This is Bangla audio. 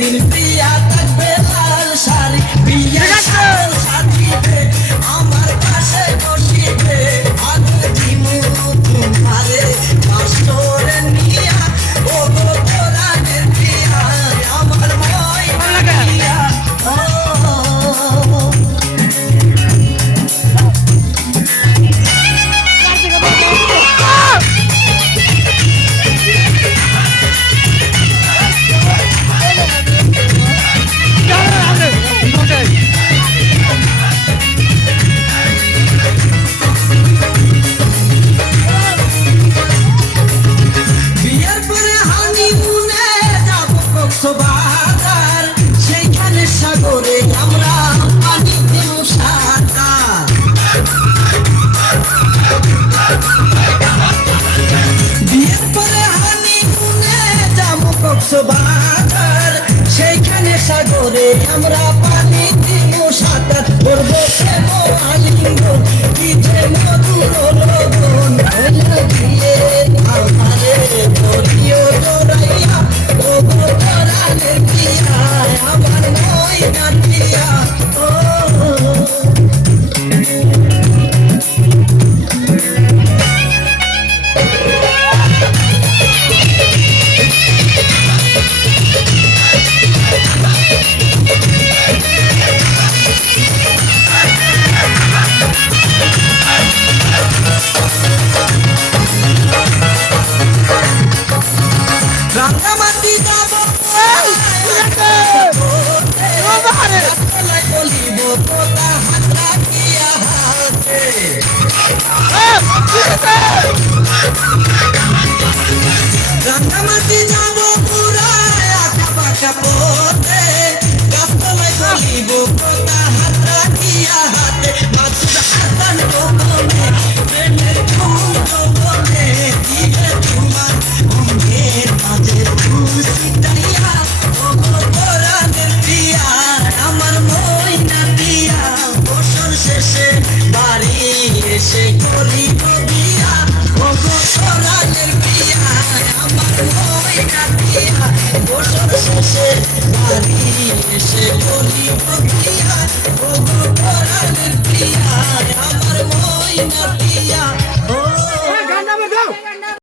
সেদিন প্রিয়া থাকবে লাল শাড়ি প্রিয়া সাজিবে আমার পাশে বসিবে আগে দিমু তোমারে কাষ্টরে নিয়া ও গো তোরানের প্রিয়া আমার ময়না প্রিয়া ও বাজার সেইখানে সাগরে আমরা পানি দেব সাঁতার বিয়ের পরে হানিমুনে যাবো কক্সবাজার সেইখানে সাগরে আমরা পানি দেব সাঁতার করবো প্রেম আলিঙ্গন কি যে মধুর লগন হইল দিয়ে আমারে বলিও তোরাইয়া ও গো তোরানের প্রিয়া আমার ময়না প্রিয়া ও রাঙ্গামাটি যাব বলিব তোতা হাত রাখিয়া হাতে রাঙ্গামাটি যাব পুরায় আঁকা বাঁকা পথে গাছতলায় বলিব তোতা হাত রাখিয়া হাতে মাছুর হাসান গোপনে প্রেমের ফুল গোপনে দিলে তোমার অঙ্গের মাঝে খুশি তাইয়া ও গো তোরানের প্রিয়া আমার ময়না প্রিয়া বছর শেষে বাড়ি এসে করিব বিয়া ও গো তোরানের প্রিয়া আমার ময়না প্রিয়া বছর শেষে বাড়ি এসে করিব বিয়া ও